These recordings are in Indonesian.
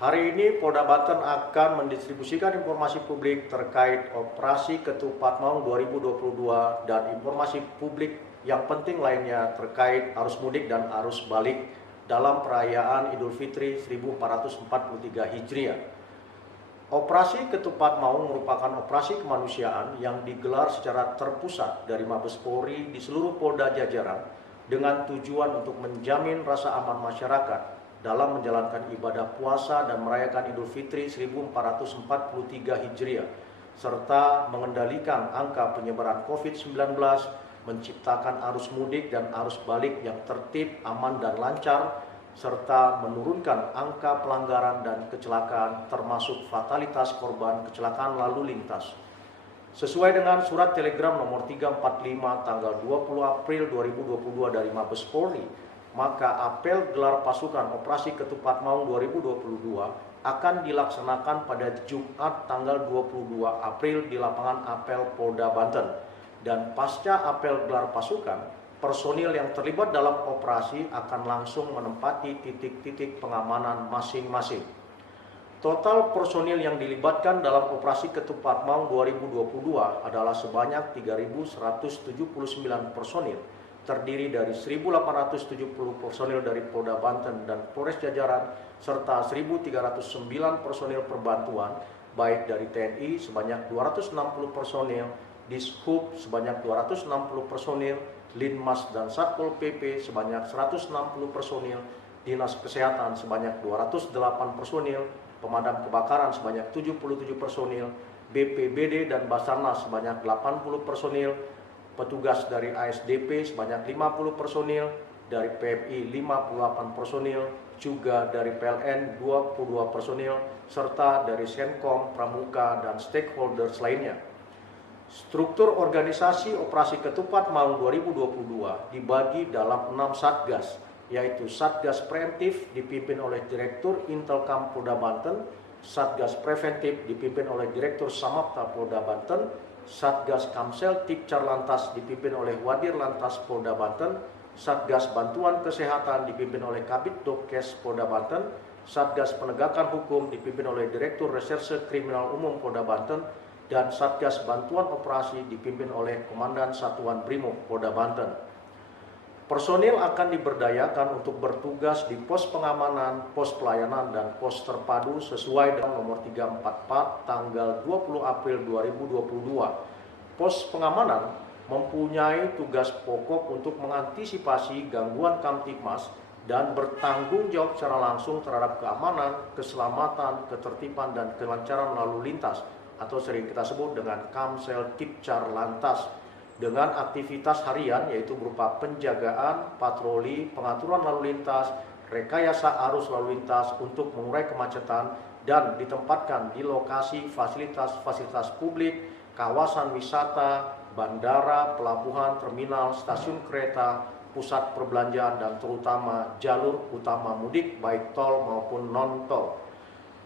Hari ini Polda Banten akan mendistribusikan informasi publik terkait operasi Ketupat Maung 2022 dan informasi publik yang penting lainnya terkait arus mudik dan arus balik dalam perayaan Idul Fitri 1443 Hijriah. Operasi Ketupat Maung merupakan operasi kemanusiaan yang digelar secara terpusat dari Mabes Polri di seluruh Polda jajaran dengan tujuan untuk menjamin rasa aman masyarakat dalam menjalankan ibadah puasa dan merayakan Idul Fitri 1443 Hijriah, serta mengendalikan angka penyebaran COVID-19, menciptakan arus mudik dan arus balik yang tertib, aman, dan lancar, serta menurunkan angka pelanggaran dan kecelakaan termasuk fatalitas korban kecelakaan lalu lintas. Sesuai dengan surat telegram nomor 345 tanggal 20 April 2022 dari Mabes Polri, maka apel gelar pasukan operasi Ketupat Maung 2022 akan dilaksanakan pada Jumat tanggal 22 April di lapangan apel Polda Banten. Dan pasca apel gelar pasukan, personil yang terlibat dalam operasi akan langsung menempati titik-titik pengamanan masing-masing. Total personil yang dilibatkan dalam operasi Ketupat Maung 2022 adalah sebanyak 3.179 personil, terdiri dari 1.870 personil dari Polda Banten dan Polres jajaran, serta 1.309 personil perbantuan, baik dari TNI sebanyak 260 personil, Dishub sebanyak 260 personil, Linmas dan Satpol PP sebanyak 160 personil, Dinas Kesehatan sebanyak 208 personil, Pemadam Kebakaran sebanyak 77 personil, BPBD dan Basarnas sebanyak 80 personil, petugas dari ASDP sebanyak 50 personil, dari PMI 58 personil, juga dari PLN 22 personil, serta dari Senkom, Pramuka, dan stakeholders lainnya. Struktur organisasi operasi Ketupat Maung 2022 dibagi dalam 6 satgas, yaitu Satgas Preventif dipimpin oleh Direktur Intelkam Polda Banten, Satgas Preventif dipimpin oleh Direktur Samapta Polda Banten, Satgas Kamsel Tipcar Lantas dipimpin oleh Wadir Lantas Polda Banten, Satgas Bantuan Kesehatan dipimpin oleh Kabid Dokes Polda Banten, Satgas Penegakan Hukum dipimpin oleh Direktur Reserse Kriminal Umum Polda Banten, dan Satgas Bantuan Operasi dipimpin oleh Komandan Satuan Brimob Polda Banten. Personil akan diberdayakan untuk bertugas di pos pengamanan, pos pelayanan, dan pos terpadu sesuai dengan nomor 344 tanggal 20 April 2022. Pos pengamanan mempunyai tugas pokok untuk mengantisipasi gangguan Kamtibmas dan bertanggung jawab secara langsung terhadap keamanan, keselamatan, ketertiban, dan kelancaran lalu lintas atau sering kita sebut dengan Kamsel Tipcar Lantas, dengan aktivitas harian yaitu berupa penjagaan, patroli, pengaturan lalu lintas, rekayasa arus lalu lintas untuk mengurai kemacetan, dan ditempatkan di lokasi fasilitas-fasilitas publik, kawasan wisata, bandara, pelabuhan, terminal, stasiun kereta, pusat perbelanjaan, dan terutama jalur utama mudik baik tol maupun non-tol.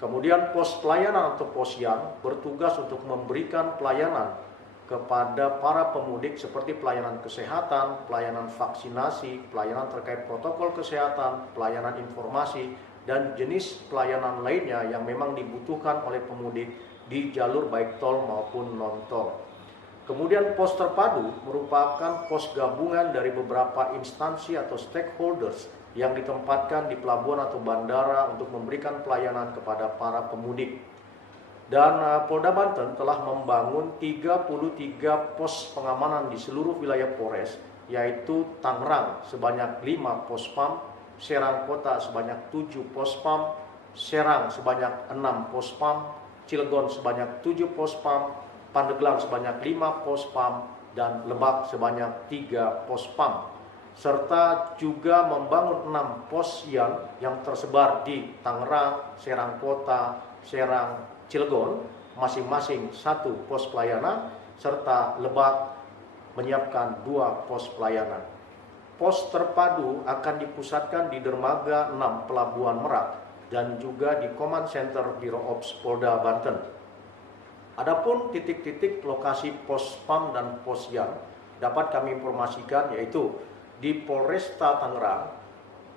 Kemudian pos pelayanan atau posyan bertugas untuk memberikan pelayanan kepada para pemudik seperti pelayanan kesehatan, pelayanan vaksinasi, pelayanan terkait protokol kesehatan, pelayanan informasi, dan jenis pelayanan lainnya yang memang dibutuhkan oleh pemudik di jalur baik tol maupun non-tol. Kemudian pos terpadu merupakan pos gabungan dari beberapa instansi atau stakeholders yang ditempatkan di pelabuhan atau bandara untuk memberikan pelayanan kepada para pemudik. Dan Polda Banten telah membangun 33 pos pengamanan di seluruh wilayah Polres, yaitu Tangerang sebanyak 5 pos PAM, Serang Kota sebanyak 7 pos PAM, Serang sebanyak 6 pos PAM, Cilegon sebanyak 7 pos PAM, Pandeglang sebanyak 5 pos PAM, dan Lebak sebanyak 3 pos PAM. Serta juga membangun 6 pos yang tersebar di Tangerang, Serang Kota, Serang, Cilegon, masing-masing 1 pos pelayanan, serta Lebak menyiapkan 2 pos pelayanan. Pos terpadu akan dipusatkan di dermaga 6 Pelabuhan Merak dan juga di Command Center Biro Ops Polda Banten. Adapun titik-titik lokasi pos PAM dan posyan dapat kami informasikan yaitu di Polresta Tangerang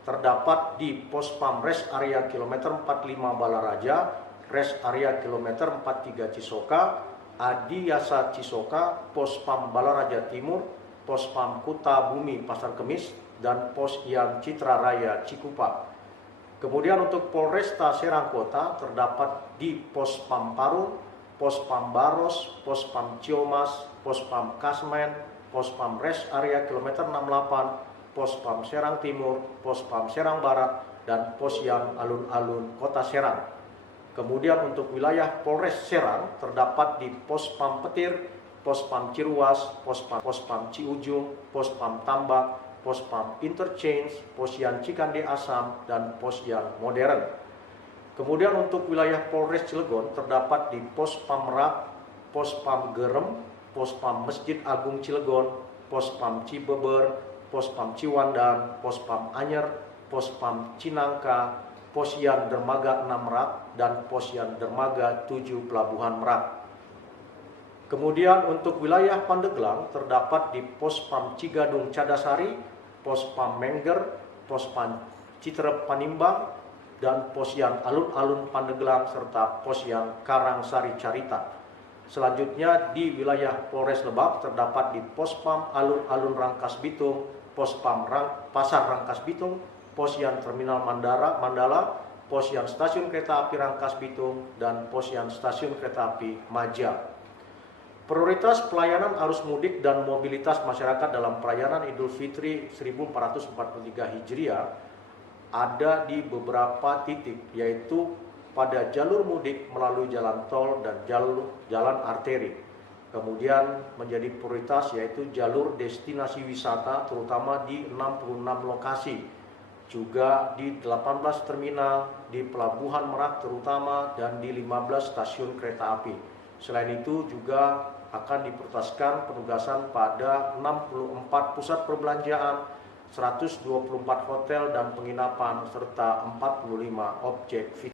terdapat di Pospam Rest Area Kilometer 45 Balaraja, Rest Area Kilometer 43 Cisoka, Adi Yasa Cisoka, Pospam Balaraja Timur, Pospam Kuta Bumi Pasar Kemis, dan Pos Yang Citra Raya Cikupa. Kemudian untuk Polresta Serang Kota terdapat di Pospam Parung, Pospam Baros, Pospam Ciomas, Pospam Kasmen, Pospam Rest Area Kilometer 68, Pospam Serang Timur, Pospam Serang Barat, dan Pos Yang Alun-Alun Kota Serang. Kemudian untuk wilayah Polres Serang terdapat di Pospam Petir, Pospam Ciruas, Pospam Ciujung, Pospam Tambak, Pospam Interchange, Posyan Cikande Asam, dan Posyan Modern. Kemudian untuk wilayah Polres Cilegon terdapat di Pospam Merak, Pospam Gerem, Pospam Masjid Agung Cilegon, Pospam Cibeber, Pospam Ciwandan, Pospam Anyer, Pospam Cinangka, Posyan Dermaga 6 Merak, dan Posyan Dermaga 7 Pelabuhan Merak. Kemudian untuk wilayah Pandeglang terdapat di Pospam Cigadung Cadasari, Pospam Mengger, Pospam Citerep Panimbang, dan Posyan Alun-Alun Pandeglang, serta Posyan Karangsari Carita. Selanjutnya di wilayah Polres Lebak terdapat di Pospam Alun-Alun Rangkas Bitung, Pospam Pasar Rangkas Bitung, Posyan Terminal Mandala, Posyan Stasiun Kereta Api Rangkas Bitung, dan Posyan Stasiun Kereta Api Maja. Prioritas pelayanan arus mudik dan mobilitas masyarakat dalam perayaan Idul Fitri 1443 Hijriah ada di beberapa titik, yaitu pada jalur mudik melalui jalan tol dan jalan arteri. Kemudian menjadi prioritas yaitu jalur destinasi wisata terutama di 66 lokasi, juga di 18 terminal, di Pelabuhan Merak terutama, dan di 15 stasiun kereta api. Selain itu juga akan diprioritaskan penugasan pada 64 pusat perbelanjaan, 124 hotel dan penginapan, serta 45 objek vital.